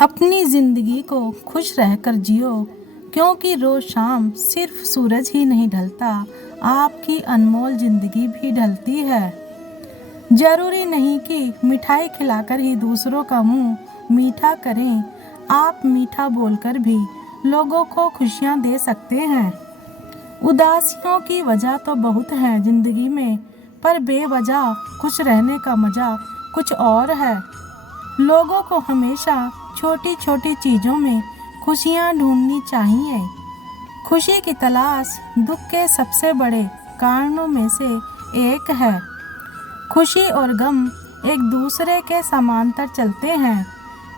अपनी जिंदगी को खुश रहकर जियो, क्योंकि रोज शाम सिर्फ सूरज ही नहीं ढलता, आपकी अनमोल जिंदगी भी ढलती है। जरूरी नहीं कि मिठाई खिलाकर ही दूसरों का मुंह मीठा करें, आप मीठा बोलकर भी लोगों को खुशियां दे सकते हैं। उदासियों की वजह तो बहुत है जिंदगी में, पर बेवजह खुश रहने का मजा कुछ और है। लोगों को हमेशा छोटी छोटी चीज़ों में खुशियाँ ढूंढनी चाहिए। खुशी की तलाश दुख के सबसे बड़े कारणों में से एक है। खुशी और गम एक दूसरे के समांतर चलते हैं।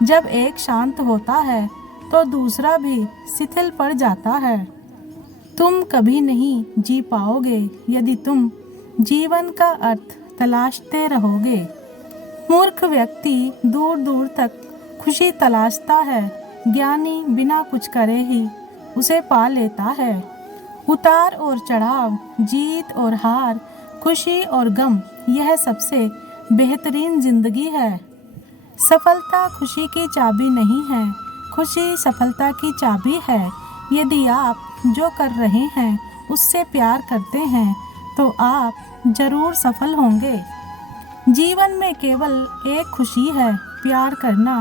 जब एक शांत होता है तो दूसरा भी शिथिल पड़ जाता है। तुम कभी नहीं जी पाओगे यदि तुम जीवन का अर्थ तलाशते रहोगे। मूर्ख व्यक्ति दूर दूर तक खुशी तलाशता है, ज्ञानी बिना कुछ करे ही उसे पा लेता है। उतार और चढ़ाव, जीत और हार, खुशी और गम, यह सबसे बेहतरीन जिंदगी है। सफलता खुशी की चाबी नहीं है, खुशी सफलता की चाबी है। यदि आप जो कर रहे हैं उससे प्यार करते हैं तो आप जरूर सफल होंगे। जीवन में केवल एक खुशी है, प्यार करना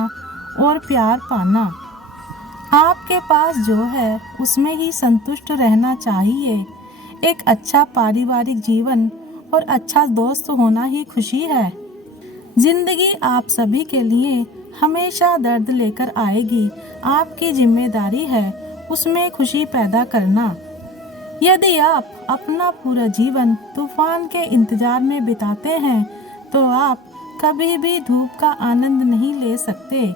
और प्यार पाना। आपके पास जो है उसमें ही संतुष्ट रहना चाहिए। एक अच्छा पारिवारिक जीवन और अच्छा दोस्त होना ही खुशी है। जिंदगी आप सभी के लिए हमेशा दर्द लेकर आएगी, आपकी जिम्मेदारी है उसमें खुशी पैदा करना। यदि आप अपना पूरा जीवन तूफान के इंतजार में बिताते हैं तो आप कभी भी धूप का आनंद नहीं ले सकते।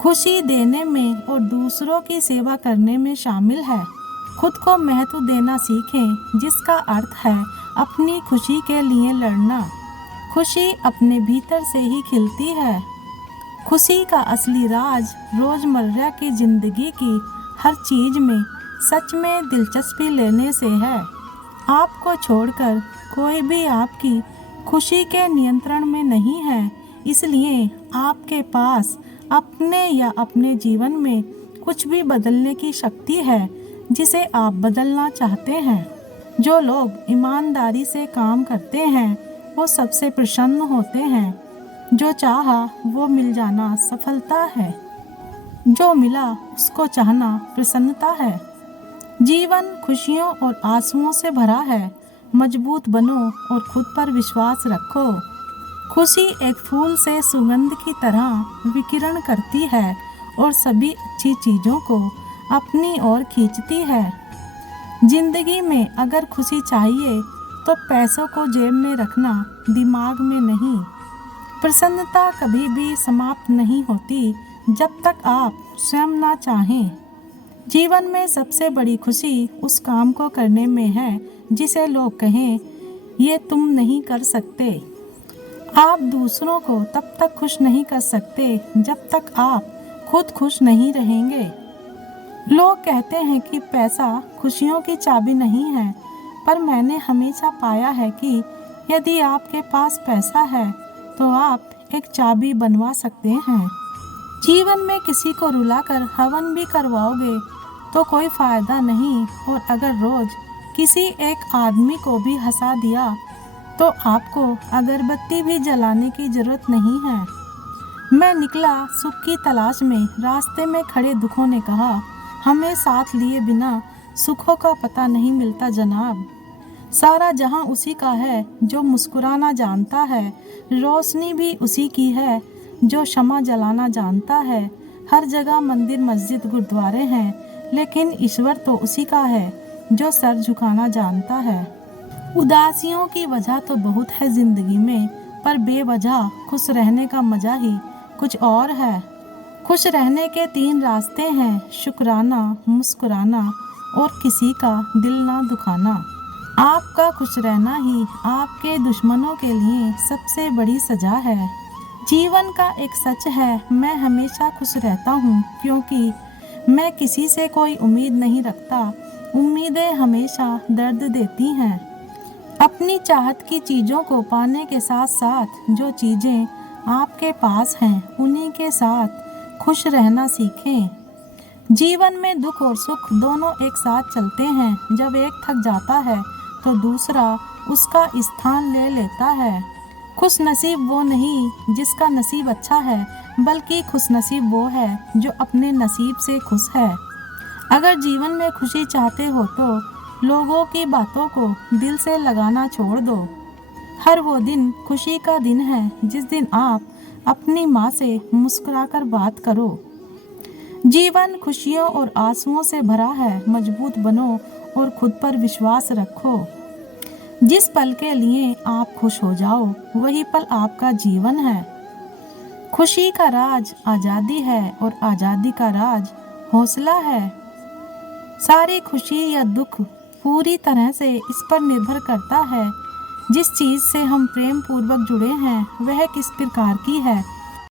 खुशी देने में और दूसरों की सेवा करने में शामिल है। खुद को महत्व देना सीखें, जिसका अर्थ है अपनी खुशी के लिए लड़ना। खुशी अपने भीतर से ही खिलती है। खुशी का असली राज रोजमर्रा की जिंदगी की हर चीज में सच में दिलचस्पी लेने से है। आपको छोड़कर कोई भी आपकी खुशी के नियंत्रण में नहीं है, इसलिए आपके पास अपने या अपने जीवन में कुछ भी बदलने की शक्ति है जिसे आप बदलना चाहते हैं। जो लोग ईमानदारी से काम करते हैं वो सबसे प्रसन्न होते हैं। जो चाहा वो मिल जाना सफलता है, जो मिला उसको चाहना प्रसन्नता है। जीवन खुशियों और आंसुओं से भरा है। मजबूत बनो और खुद पर विश्वास रखो। खुशी एक फूल से सुगंध की तरह विकिरण करती है और सभी अच्छी चीज़ों को अपनी ओर खींचती है। जिंदगी में अगर खुशी चाहिए तो पैसों को जेब में रखना, दिमाग में नहीं। प्रसन्नता कभी भी समाप्त नहीं होती जब तक आप स्वयं ना चाहें। जीवन में सबसे बड़ी खुशी उस काम को करने में है जिसे लोग कहें ये तुम नहीं कर सकते। आप दूसरों को तब तक खुश नहीं कर सकते जब तक आप खुद खुश नहीं रहेंगे। लोग कहते हैं कि पैसा खुशियों की चाबी नहीं है, पर मैंने हमेशा पाया है कि यदि आपके पास पैसा है तो आप एक चाबी बनवा सकते हैं। जीवन में किसी को रुलाकर हवन भी करवाओगे तो कोई फायदा नहीं, और अगर रोज किसी एक आदमी को भी हंसा दिया तो आपको अगरबत्ती भी जलाने की जरूरत नहीं है। मैं निकला सुख की तलाश में, रास्ते में खड़े दुखों ने कहा हमें साथ लिए बिना सुखों का पता नहीं मिलता जनाब। सारा जहां उसी का है जो मुस्कुराना जानता है, रोशनी भी उसी की है जो क्षमा जलाना जानता है। हर जगह मंदिर मस्जिद गुरुद्वारे हैं, लेकिन ईश्वर तो उसी का है जो सर झुकाना जानता है। उदासियों की वजह तो बहुत है जिंदगी में, पर बेवजह खुश रहने का मजा ही कुछ और है। खुश रहने के 3 रास्ते हैं, शुक्राना, मुस्कुराना और किसी का दिल ना दुखाना। आपका खुश रहना ही आपके दुश्मनों के लिए सबसे बड़ी सजा है। जीवन का एक सच है, मैं हमेशा खुश रहता हूँ क्योंकि मैं किसी से कोई उम्मीद नहीं रखता। उम्मीदें हमेशा दर्द देती हैं। अपनी चाहत की चीज़ों को पाने के साथ साथ जो चीज़ें आपके पास हैं उन्हीं के साथ खुश रहना सीखें। जीवन में दुख और सुख दोनों एक साथ चलते हैं। जब एक थक जाता है तो दूसरा उसका स्थान ले लेता है। खुश नसीब वो नहीं जिसका नसीब अच्छा है, बल्कि खुश नसीब वो है जो अपने नसीब से खुश है। अगर जीवन में खुशी चाहते हो तो लोगों की बातों को दिल से लगाना छोड़ दो। हर वो दिन खुशी का दिन है जिस दिन आप अपनी माँ से मुस्कुराकर बात करो। जीवन खुशियों और आंसुओं से भरा है। मजबूत बनो और खुद पर विश्वास रखो। जिस पल के लिए आप खुश हो जाओ वही पल आपका जीवन है। खुशी का राज आज़ादी है और आज़ादी का राज हौसला है। सारी खुशी या दुख पूरी तरह से इस पर निर्भर करता है जिस चीज़ से हम प्रेम पूर्वक जुड़े हैं वह किस प्रकार की है।